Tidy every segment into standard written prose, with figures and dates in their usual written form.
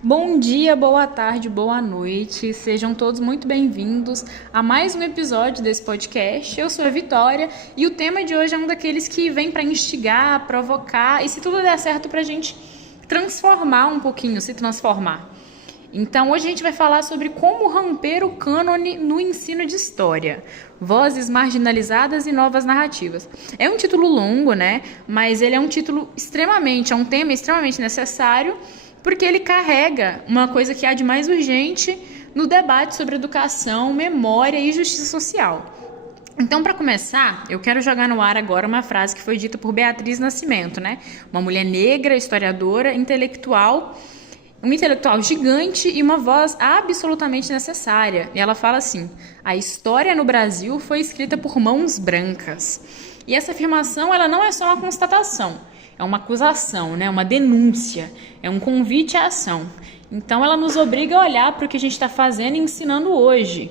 Bom dia, boa tarde, boa noite. Sejam todos muito bem-vindos a mais um episódio desse podcast. Eu sou a Vitória e o tema de hoje é um daqueles que vem para instigar, provocar e, se tudo der certo, para a gente transformar um pouquinho, se transformar. Então, hoje a gente vai falar sobre como romper o cânone no ensino de história. Vozes marginalizadas e novas narrativas. É um título longo, né? Mas ele é um um tema extremamente necessário, porque ele carrega uma coisa que há de mais urgente no debate sobre educação, memória e justiça social. Então, para começar, eu quero jogar no ar agora uma frase que foi dita por Beatriz Nascimento, né? Uma mulher negra, historiadora, intelectual, uma intelectual gigante e uma voz absolutamente necessária. E ela fala assim: a história no Brasil foi escrita por mãos brancas. E essa afirmação, ela não é só uma constatação, é uma acusação, né? Uma denúncia, é um convite à ação. Então ela nos obriga a olhar para o que a gente está fazendo e ensinando hoje,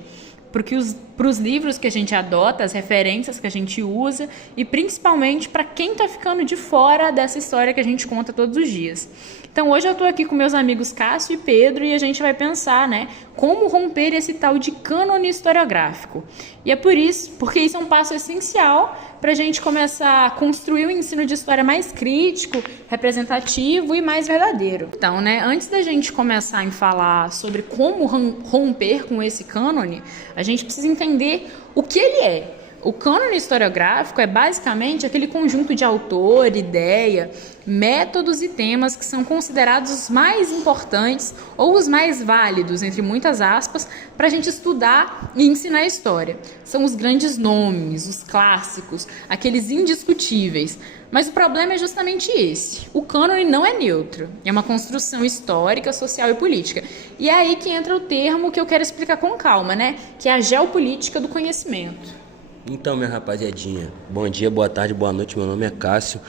para os livros que a gente adota, as referências que a gente usa e principalmente para quem está ficando de fora dessa história que a gente conta todos os dias. Então hoje eu estou aqui com meus amigos Cássio e Pedro e a gente vai pensar, né, como romper esse tal de cânone historiográfico. E é porque isso é um passo essencial para a gente começar a construir um ensino de história mais crítico, representativo e mais verdadeiro. Então, né, antes da gente começar a falar sobre como romper com esse cânone, a gente precisa entender o que ele é. O cânone historiográfico é basicamente aquele conjunto de autor, ideia, métodos e temas que são considerados os mais importantes ou os mais válidos, entre muitas aspas, para a gente estudar e ensinar a história. São os grandes nomes, os clássicos, aqueles indiscutíveis. Mas o problema é justamente esse. O cânone não é neutro, é uma construção histórica, social e política. E é aí que entra o termo que eu quero explicar com calma, né? Que é a geopolítica do conhecimento. Então, minha rapaziadinha, bom dia, boa tarde, boa noite, meu nome é Cássio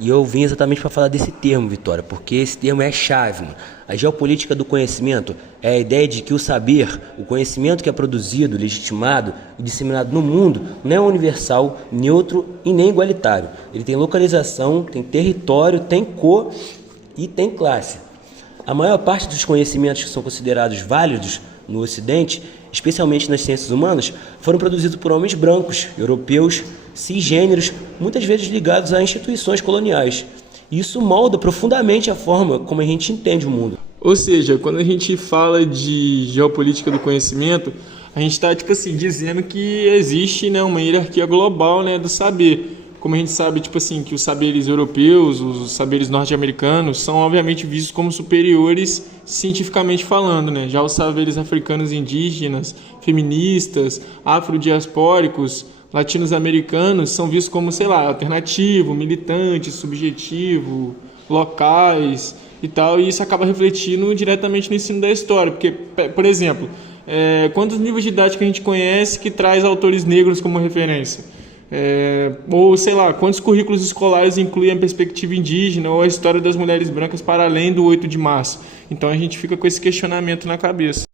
e eu vim exatamente para falar desse termo, Vitória, porque esse termo é chave, mano. A geopolítica do conhecimento é a ideia de que o saber, o conhecimento que é produzido, legitimado e disseminado no mundo não é universal, neutro e nem igualitário. Ele tem localização, tem território, tem cor e tem classe. A maior parte dos conhecimentos que são considerados válidos no Ocidente, especialmente nas ciências humanas, foram produzidos por homens brancos, europeus, cisgêneros, muitas vezes ligados a instituições coloniais. Isso molda profundamente a forma como a gente entende o mundo. Ou seja, quando a gente fala de geopolítica do conhecimento, a gente está dizendo que existe, né, uma hierarquia global, né, do saber. Como a gente sabe, que os saberes europeus, os saberes norte-americanos são obviamente vistos como superiores cientificamente falando, né? Já os saberes africanos e indígenas, feministas, afrodiaspóricos, latinos-americanos são vistos como, alternativo, militante, subjetivo, locais e tal, e isso acaba refletindo diretamente no ensino da história, porque, por exemplo, quantos livros didáticos a gente conhece que traz autores negros como referência? Quantos currículos escolares incluem a perspectiva indígena ou a história das mulheres brancas para além do 8 de março? Então a gente fica com esse questionamento na cabeça.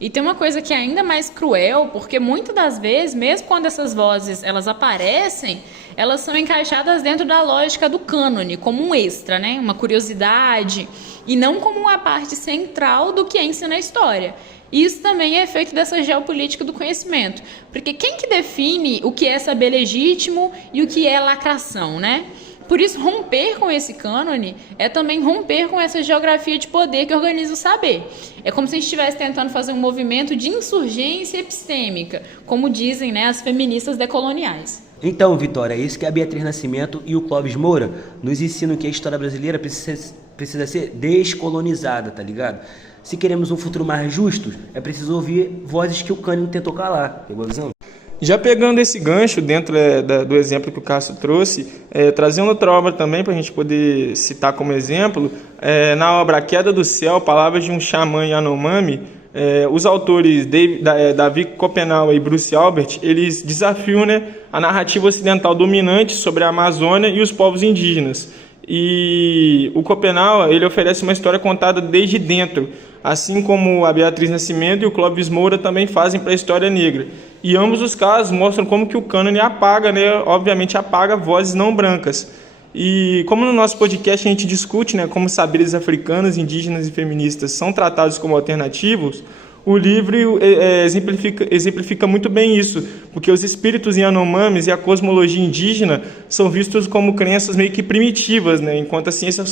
E tem uma coisa que é ainda mais cruel, porque muitas das vezes, mesmo quando essas vozes elas aparecem, elas são encaixadas dentro da lógica do cânone, como um extra, né? Uma curiosidade, e não como uma parte central do que é ensinar a história. Isso também é efeito dessa geopolítica do conhecimento, porque quem que define o que é saber legítimo e o que é lacração, né? Por isso, romper com esse cânone é também romper com essa geografia de poder que organiza o saber. É como se a gente estivesse tentando fazer um movimento de insurgência epistêmica, como dizem, né, as feministas decoloniais. Então, Vitória, é isso que a Beatriz Nascimento e o Clóvis Moura nos ensinam, que a história brasileira precisa ser descolonizada, tá ligado? Se queremos um futuro mais justo, é preciso ouvir vozes que o cânone tentou calar. Pegou a visão? Já pegando esse gancho dentro do exemplo que o Cássio trouxe, trazendo outra obra também para a gente poder citar como exemplo, na obra A Queda do Céu, Palavras de um Xamã Yanomami, os autores Davi Copenau e Bruce Albert, eles desafiam, né, a narrativa ocidental dominante sobre a Amazônia e os povos indígenas. E o Copenau, ele oferece uma história contada desde dentro, assim como a Beatriz Nascimento e o Clóvis Moura também fazem para a história negra. E ambos os casos mostram como que o cânone apaga, né, obviamente apaga vozes não brancas. E como no nosso podcast a gente discute, né, como saberes africanos, indígenas e feministas são tratados como alternativos, o livro exemplifica muito bem isso, porque os espíritos Yanomamis e a cosmologia indígena são vistos como crenças meio que primitivas, né, enquanto a ciência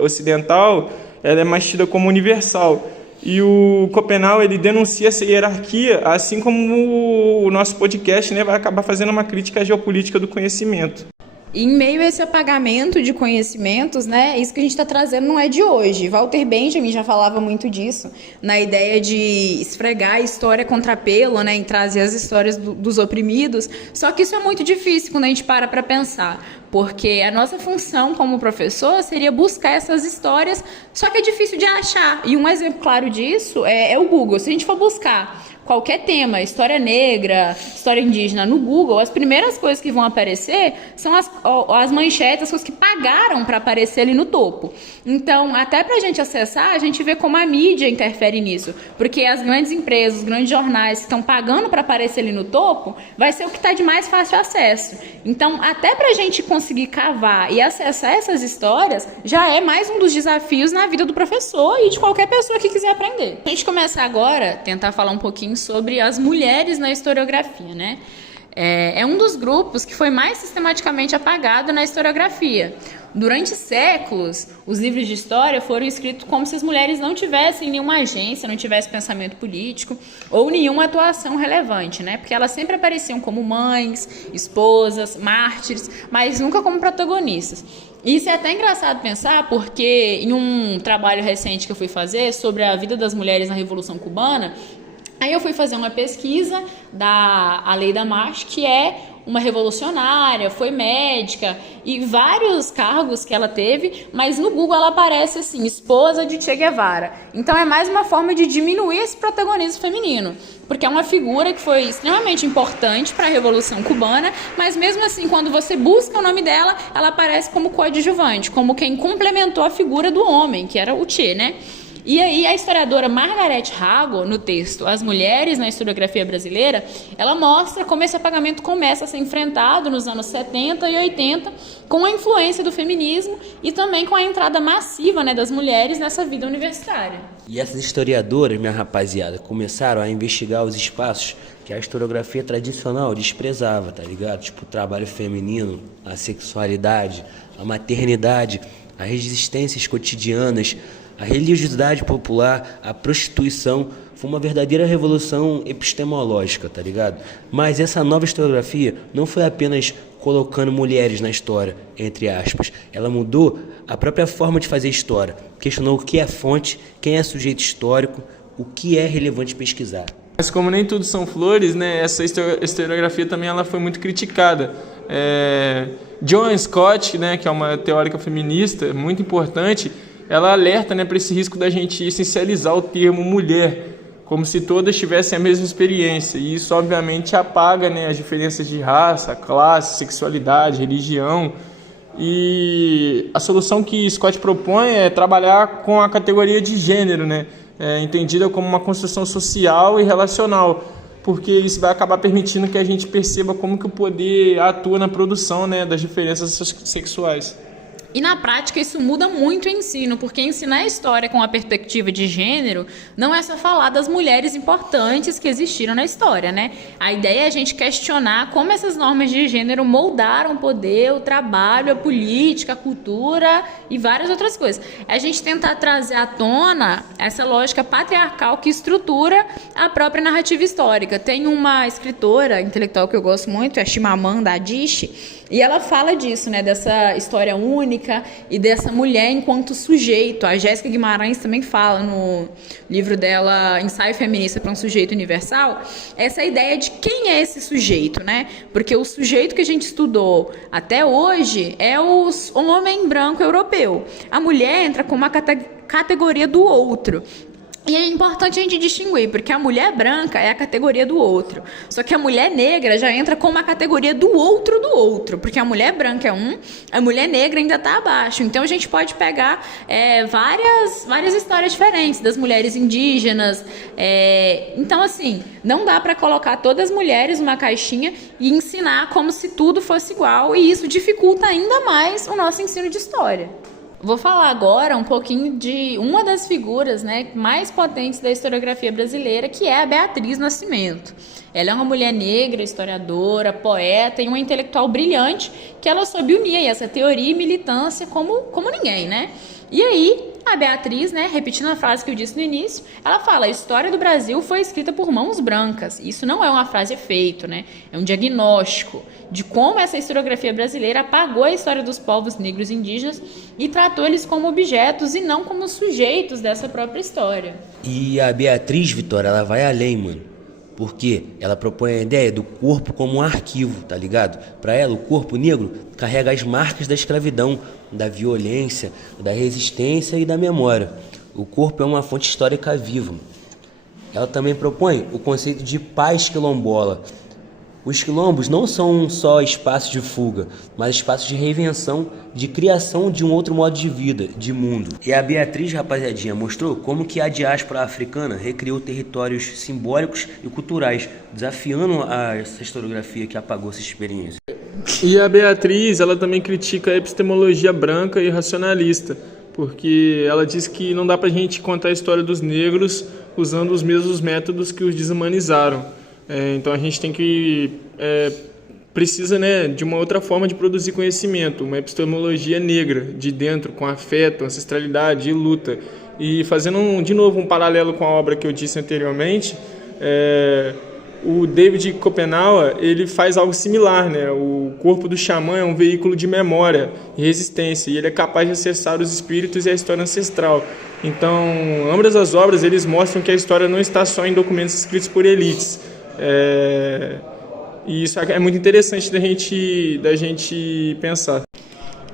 ocidental ela é mais tida como universal. E o Copenau ele denuncia essa hierarquia, assim como o nosso podcast, né, vai acabar fazendo uma crítica à geopolítica do conhecimento. Em meio a esse apagamento de conhecimentos, né, isso que a gente está trazendo não é de hoje. Walter Benjamin já falava muito disso, na ideia de esfregar a história contra pelo, né, em trazer as histórias dos oprimidos. Só que isso é muito difícil quando a gente para pensar, porque a nossa função como professor seria buscar essas histórias, só que é difícil de achar. E um exemplo claro disso é o Google. Se a gente for buscar qualquer tema, história negra, história indígena, no Google, as primeiras coisas que vão aparecer são as manchetes, as coisas que pagaram para aparecer ali no topo. Então, até para a gente acessar, a gente vê como a mídia interfere nisso, porque as grandes empresas, os grandes jornais que estão pagando para aparecer ali no topo, vai ser o que está de mais fácil acesso. Então, até para a gente conseguir cavar e acessar essas histórias, já é mais um dos desafios na vida do professor e de qualquer pessoa que quiser aprender. A gente começa agora a tentar falar um pouquinho sobre as mulheres na historiografia, né? É um dos grupos que foi mais sistematicamente apagado na historiografia. Durante séculos, os livros de história foram escritos como se as mulheres não tivessem nenhuma agência, não tivessem pensamento político ou nenhuma atuação relevante, né? Porque elas sempre apareciam como mães, esposas, mártires, mas nunca como protagonistas. Isso é até engraçado pensar, porque em um trabalho recente que eu fui fazer sobre a vida das mulheres na Revolução Cubana, aí eu fui fazer uma pesquisa da Aleida March, que é uma revolucionária, foi médica e vários cargos que ela teve, mas no Google ela aparece assim, esposa de Che Guevara. Então é mais uma forma de diminuir esse protagonismo feminino, porque é uma figura que foi extremamente importante para a Revolução Cubana, mas mesmo assim, quando você busca o nome dela, ela aparece como coadjuvante, como quem complementou a figura do homem, que era o Che, né? E aí a historiadora Margaret Hago, no texto As Mulheres na Historiografia Brasileira, ela mostra como esse apagamento começa a ser enfrentado nos anos 70 e 80 com a influência do feminismo e também com a entrada massiva, né, das mulheres nessa vida universitária. E essas historiadoras, minha rapaziada, começaram a investigar os espaços que a historiografia tradicional desprezava, tá ligado? Tipo o trabalho feminino, a sexualidade, a maternidade, as resistências cotidianas, a religiosidade popular, a prostituição. Foi uma verdadeira revolução epistemológica, tá ligado? Mas essa nova historiografia não foi apenas colocando mulheres na história, entre aspas. Ela mudou a própria forma de fazer história. Questionou o que é fonte, quem é sujeito histórico, o que é relevante pesquisar. Mas como nem tudo são flores, né, essa historiografia também ela foi muito criticada. Joan Scott, né, que é uma teórica feminista muito importante, ela alerta, né, para esse risco da gente essencializar o termo mulher, como se todas tivessem a mesma experiência. E isso, obviamente, apaga, né, as diferenças de raça, classe, sexualidade, religião. E a solução que Scott propõe é trabalhar com a categoria de gênero, né, entendida como uma construção social e relacional, porque isso vai acabar permitindo que a gente perceba como que o poder atua na produção, né, das diferenças sexuais. E na prática isso muda muito o ensino, porque ensinar a história com a perspectiva de gênero não é só falar das mulheres importantes que existiram na história, né? A ideia é a gente questionar como essas normas de gênero moldaram o poder, o trabalho, a política, a cultura e várias outras coisas. É a gente tentar trazer à tona essa lógica patriarcal que estrutura a própria narrativa histórica. Tem uma escritora intelectual que eu gosto muito, é a Chimamanda Adichie, e ela fala disso, né, dessa história única e dessa mulher enquanto sujeito. A Jéssica Guimarães também fala no livro dela Ensaio Feminista para um Sujeito Universal, essa ideia de quem é esse sujeito, né? Porque o sujeito que a gente estudou até hoje é o homem branco europeu. A mulher entra como uma categoria do outro. E é importante a gente distinguir, porque a mulher branca é a categoria do outro. Só que a mulher negra já entra como a categoria do outro. Porque a mulher branca é a mulher negra ainda está abaixo. Então a gente pode pegar várias histórias diferentes das mulheres indígenas. Então, assim, não dá para colocar todas as mulheres numa caixinha e ensinar como se tudo fosse igual. E isso dificulta ainda mais o nosso ensino de história. Vou falar agora um pouquinho de uma das figuras, né, mais potentes da historiografia brasileira, que é a Beatriz Nascimento. Ela é uma mulher negra, historiadora, poeta e uma intelectual brilhante, que ela soube unir aí essa teoria e militância como ninguém, né? E aí, a Beatriz, né, repetindo a frase que eu disse no início, ela fala: a história do Brasil foi escrita por mãos brancas. Isso não é uma frase efeito, né? É um diagnóstico de como essa historiografia brasileira apagou a história dos povos negros e indígenas e tratou eles como objetos e não como sujeitos dessa própria história. E a Beatriz, Vitória, ela vai além, mano. Porque ela propõe a ideia do corpo como um arquivo, tá ligado? Para ela, o corpo negro carrega as marcas da escravidão, da violência, da resistência e da memória. O corpo é uma fonte histórica viva. Ela também propõe o conceito de paz quilombola. Os quilombos não são só espaços de fuga, mas espaços de reinvenção, de criação de um outro modo de vida, de mundo. E a Beatriz, rapaziadinha, mostrou como que a diáspora africana recriou territórios simbólicos e culturais, desafiando essa historiografia que apagou essa experiência. E a Beatriz, ela também critica a epistemologia branca e racionalista, porque ela diz que não dá pra gente contar a história dos negros usando os mesmos métodos que os desumanizaram. Então a gente tem que precisa, né, de uma outra forma de produzir conhecimento, uma epistemologia negra, de dentro, com afeto, ancestralidade e luta. E fazendo de novo um paralelo com a obra que eu disse anteriormente, o David Copenaua, ele faz algo similar, né? O corpo do xamã é um veículo de memória e resistência, e ele é capaz de acessar os espíritos e a história ancestral. Então, ambas as obras, eles mostram que a história não está só em documentos escritos por elites. E isso é muito interessante da gente pensar.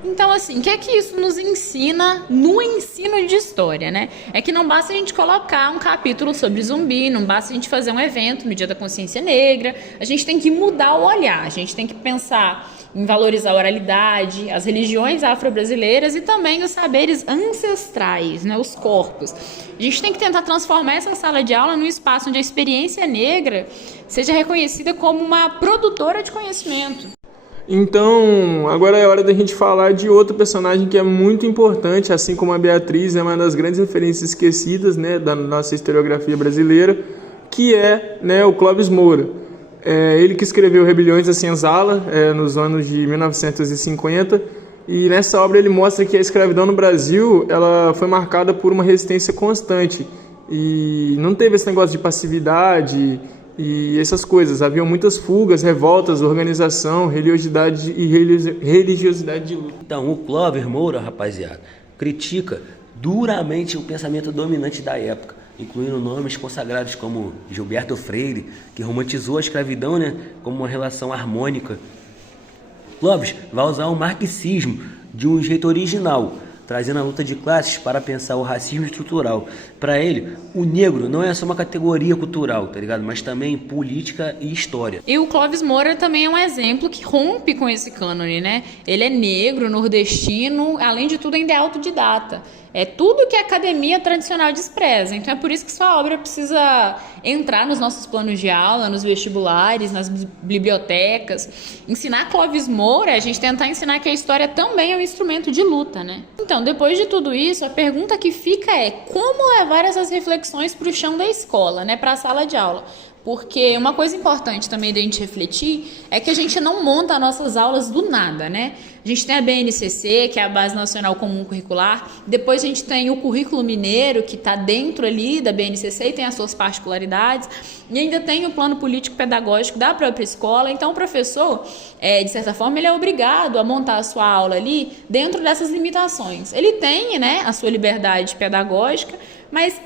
Então, assim, o que é que isso nos ensina no ensino de história, né? É que não basta a gente colocar um capítulo sobre zumbi, não basta a gente fazer um evento no Dia da Consciência Negra, a gente tem que mudar o olhar, a gente tem que pensar em valorizar a oralidade, as religiões afro-brasileiras e também os saberes ancestrais, né, os corpos. A gente tem que tentar transformar essa sala de aula num espaço onde a experiência negra seja reconhecida como uma produtora de conhecimento. Então, agora é hora da gente falar de outro personagem que é muito importante, assim como a Beatriz, é uma das grandes referências esquecidas, né, da nossa historiografia brasileira, que é, né, o Clóvis Moura. Ele que escreveu Rebeliões da Senzala nos anos de 1950, e nessa obra ele mostra que a escravidão no Brasil ela foi marcada por uma resistência constante, e não teve esse negócio de passividade e essas coisas. Havia muitas fugas, revoltas, organização, religiosidade de luta. Então, o Clóvis Moura, rapaziada, critica duramente o pensamento dominante da época, incluindo nomes consagrados como Gilberto Freire, que romantizou a escravidão, né, como uma relação harmônica. Clóvis vai usar o marxismo de um jeito original, trazendo a luta de classes para pensar o racismo estrutural. Para ele, o negro não é só uma categoria cultural, tá ligado? Mas também política e história. E o Clóvis Moura também é um exemplo que rompe com esse cânone, né? Ele é negro, nordestino, além de tudo ainda é autodidata. É tudo que a academia tradicional despreza. Então é por isso que sua obra precisa entrar nos nossos planos de aula, nos vestibulares, nas bibliotecas. Ensinar Clóvis Moura é a gente tentar ensinar que a história também é um instrumento de luta, né? Então, depois de tudo isso, a pergunta que fica é como levar essas reflexões para o chão da escola, né? Para a sala de aula. Porque uma coisa importante também da gente refletir é que a gente não monta as nossas aulas do nada, né? A gente tem a BNCC, que é a Base Nacional Comum Curricular, depois a gente tem o Currículo Mineiro, que está dentro ali da BNCC e tem as suas particularidades, e ainda tem o Plano Político Pedagógico da própria escola. Então o professor, de certa forma, ele é obrigado a montar a sua aula ali dentro dessas limitações. Ele tem, né, a sua liberdade pedagógica, mas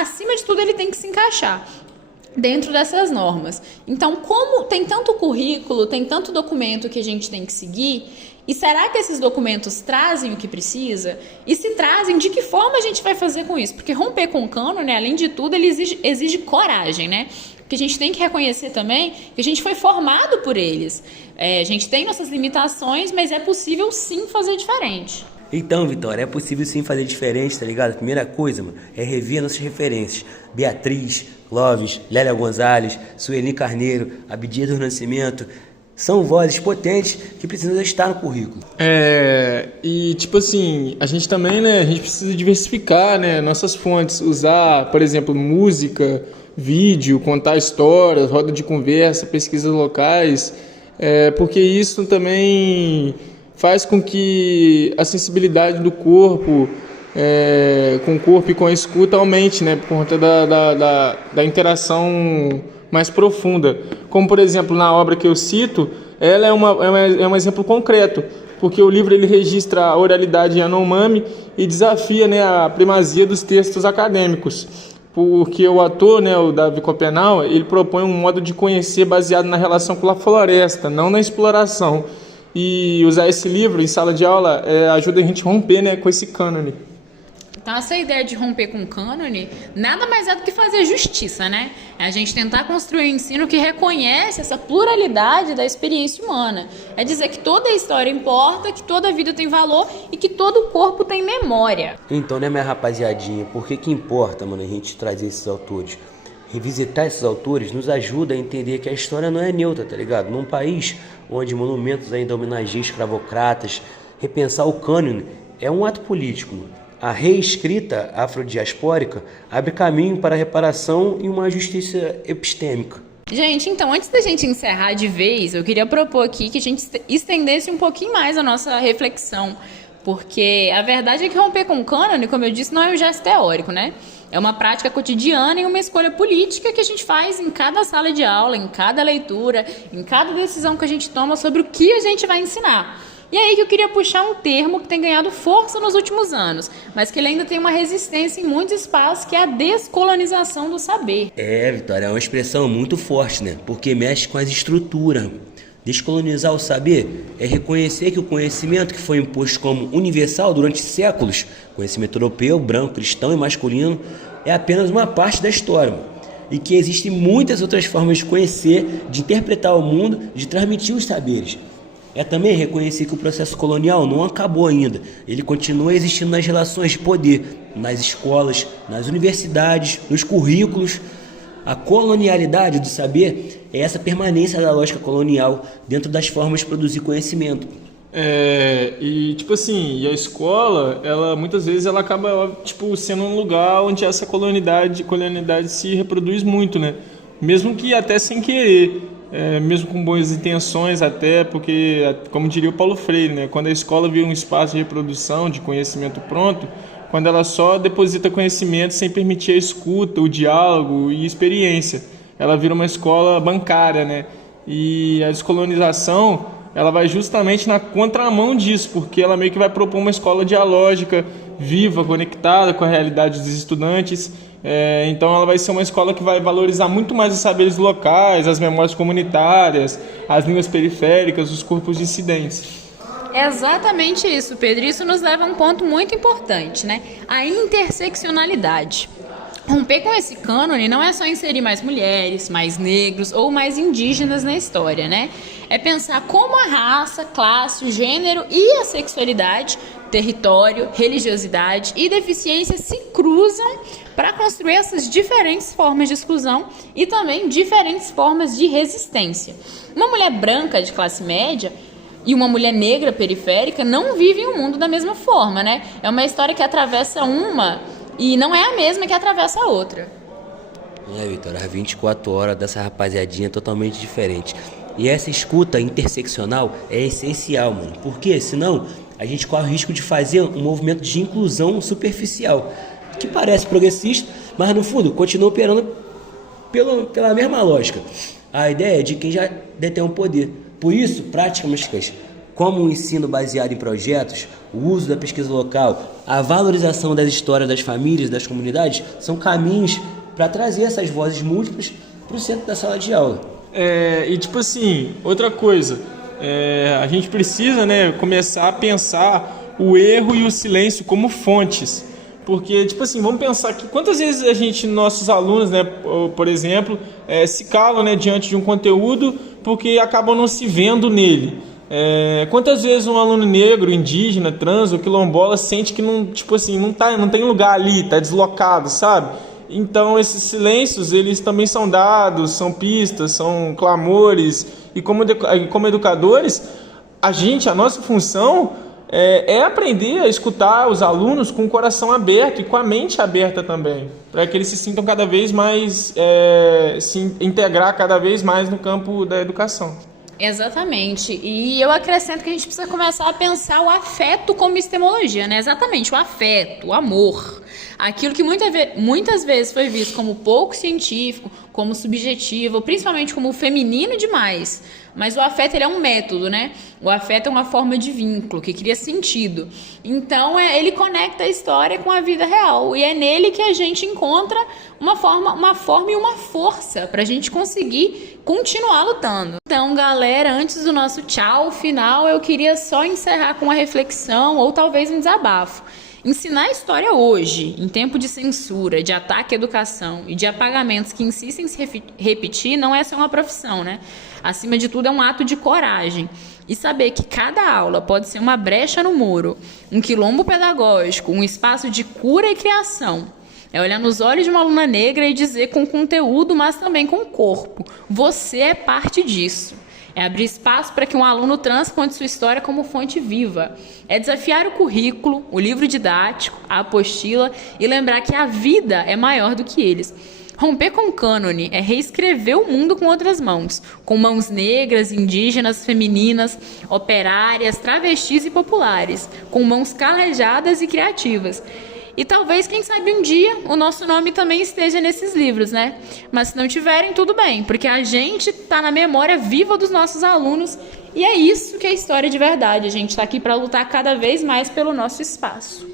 acima de tudo ele tem que se encaixar. dentro dessas normas. Então, como tem tanto currículo, tem tanto documento que a gente tem que seguir, e será que esses documentos trazem o que precisa? E se trazem, de que forma a gente vai fazer com isso? Porque romper com o cânone, né, além de tudo, ele exige coragem, né? Porque a gente tem que reconhecer também que a gente foi formado por eles. A gente tem nossas limitações, mas é possível sim fazer diferente. Então, Vitória, é possível sim fazer diferente, tá ligado? A primeira coisa, mano, é rever nossas referências. Beatriz, Clóvis, Lélia Gonzalez, Sueli Carneiro, Abdias do Nascimento. São vozes potentes que precisam estar no currículo. E tipo assim, a gente também, né, a gente precisa diversificar, né, nossas fontes. Usar, por exemplo, música, vídeo, contar histórias, roda de conversa, pesquisas locais, porque isso também faz com que a sensibilidade do corpo, com o corpo e com a escuta aumente, né, por conta da interação mais profunda. Como, por exemplo, na obra que eu cito, ela é um exemplo concreto, porque o livro ele registra a oralidade Yanomami e desafia, né, a primazia dos textos acadêmicos. Porque o ator, né, o Davi Copenau, ele propõe um modo de conhecer baseado na relação com a floresta, não na exploração. E usar esse livro em sala de aula ajuda a gente a romper, né, com esse cânone. Então, essa ideia de romper com o cânone nada mais é do que fazer justiça, né? É a gente tentar construir um ensino que reconhece essa pluralidade da experiência humana. É dizer que toda história importa, que toda vida tem valor e que todo corpo tem memória. Então, né, minha rapaziadinha, por que importa, mano, a gente trazer esses autores? Revisitar esses autores nos ajuda a entender que a história não é neutra, tá ligado? Num país onde monumentos ainda homenageiam escravocratas, repensar o cânone é um ato político, mano. A reescrita afrodiaspórica abre caminho para a reparação e uma justiça epistêmica. Gente, então, antes da gente encerrar de vez, eu queria propor aqui que a gente estendesse um pouquinho mais a nossa reflexão, porque a verdade é que romper com o cânone, como eu disse, não é um gesto teórico, né? É uma prática cotidiana e uma escolha política que a gente faz em cada sala de aula, em cada leitura, em cada decisão que a gente toma sobre o que a gente vai ensinar. E aí que eu queria puxar um termo que tem ganhado força nos últimos anos, mas que ele ainda tem uma resistência em muitos espaços, que é a descolonização do saber. Vitória, é uma expressão muito forte, né? Porque mexe com as estruturas. Descolonizar o saber é reconhecer que o conhecimento que foi imposto como universal durante séculos, conhecimento europeu, branco, cristão e masculino, é apenas uma parte da história. E que existem muitas outras formas de conhecer, de interpretar o mundo, de transmitir os saberes. É também reconhecer que o processo colonial não acabou ainda. Ele continua existindo nas relações de poder, nas escolas, nas universidades, nos currículos. A colonialidade do saber é essa permanência da lógica colonial dentro das formas de produzir conhecimento. E tipo assim, a escola, ela muitas vezes ela acaba tipo sendo um lugar onde essa colonialidade se reproduz muito, né? Mesmo que até sem querer. Mesmo com boas intenções até, porque, como diria o Paulo Freire, né, quando a escola vira um espaço de reprodução, de conhecimento pronto, quando ela só deposita conhecimento sem permitir a escuta, o diálogo e experiência, ela vira uma escola bancária, né? E a descolonização, ela vai justamente na contramão disso, porque ela meio que vai propor uma escola dialógica, viva, conectada com a realidade dos estudantes. Então ela vai ser uma escola que vai valorizar muito mais os saberes locais, as memórias comunitárias, as línguas periféricas, os corpos dissidentes. É exatamente isso, Pedro. Isso nos leva a um ponto muito importante, né? A interseccionalidade. Romper com esse cânone não é só inserir mais mulheres, mais negros ou mais indígenas na história, né? É pensar como a raça, classe, o gênero e a sexualidade, território, religiosidade e deficiência se cruzam para construir essas diferentes formas de exclusão e também diferentes formas de resistência. Uma mulher branca de classe média e uma mulher negra periférica não vivem o mundo da mesma forma, né? É uma história que atravessa uma e não é a mesma que atravessa a outra. Vitória, as 24 horas dessa rapaziadinha é totalmente diferente. E essa escuta interseccional é essencial, mano. Porque senão a gente corre o risco de fazer um movimento de inclusão superficial, que parece progressista, mas no fundo continua operando pela mesma lógica. A ideia é de quem já detém o poder. Por isso, práticas como o ensino baseado em projetos, o uso da pesquisa local, a valorização das histórias das famílias, das comunidades, são caminhos para trazer essas vozes múltiplas para o centro da sala de aula. E tipo assim, outra coisa, a gente precisa, né, começar a pensar o erro e o silêncio como fontes. Porque, tipo assim, vamos pensar que quantas vezes nossos alunos, né, por exemplo, se calam, né, diante de um conteúdo porque acabam não se vendo nele. Quantas vezes um aluno negro, indígena, trans ou quilombola sente que não, tipo assim, não tem lugar ali, está deslocado, sabe? Então esses silêncios, eles também são dados, são pistas, são clamores. E como educadores, a nossa função é aprender a escutar os alunos com o coração aberto e com a mente aberta também, para que eles se sintam cada vez mais, se integrar cada vez mais no campo da educação. Exatamente. E eu acrescento que a gente precisa começar a pensar o afeto como epistemologia, né? Exatamente, o afeto, o amor. Aquilo que muitas vezes foi visto como pouco científico, como subjetivo, principalmente como feminino demais. Mas o afeto, ele é um método, né? O afeto é uma forma de vínculo, que cria sentido. Então, ele conecta a história com a vida real. E é nele que a gente encontra uma forma e uma força para a gente conseguir continuar lutando. Então, galera, antes do nosso tchau final, eu queria só encerrar com uma reflexão ou talvez um desabafo. Ensinar a história hoje, em tempo de censura, de ataque à educação e de apagamentos que insistem em se repetir, não é só uma profissão, né? Acima de tudo, é um ato de coragem. E saber que cada aula pode ser uma brecha no muro, um quilombo pedagógico, um espaço de cura e criação. É olhar nos olhos de uma aluna negra e dizer com conteúdo, mas também com corpo: você é parte disso. É abrir espaço para que um aluno trans conte sua história como fonte viva. É desafiar o currículo, o livro didático, a apostila e lembrar que a vida é maior do que eles. Romper com o cânone é reescrever o mundo com outras mãos, com mãos negras, indígenas, femininas, operárias, travestis e populares, com mãos calejadas e criativas. E talvez, quem sabe um dia, o nosso nome também esteja nesses livros, né? Mas se não tiverem, tudo bem, porque a gente está na memória viva dos nossos alunos e é isso que é história de verdade. A gente está aqui para lutar cada vez mais pelo nosso espaço.